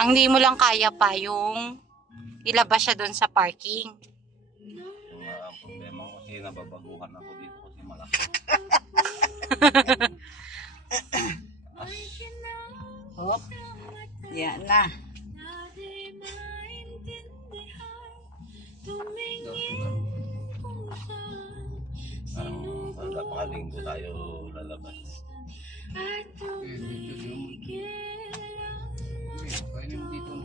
Ang hindi mo lang kaya pa yung ilabas siya doon sa parking. Yung problema ko kasi nababaguhan ako dito kasi malaki. Hop. Yan na. Napakalinggo tayo lalabas. Dito naman. Kaya naman dito ang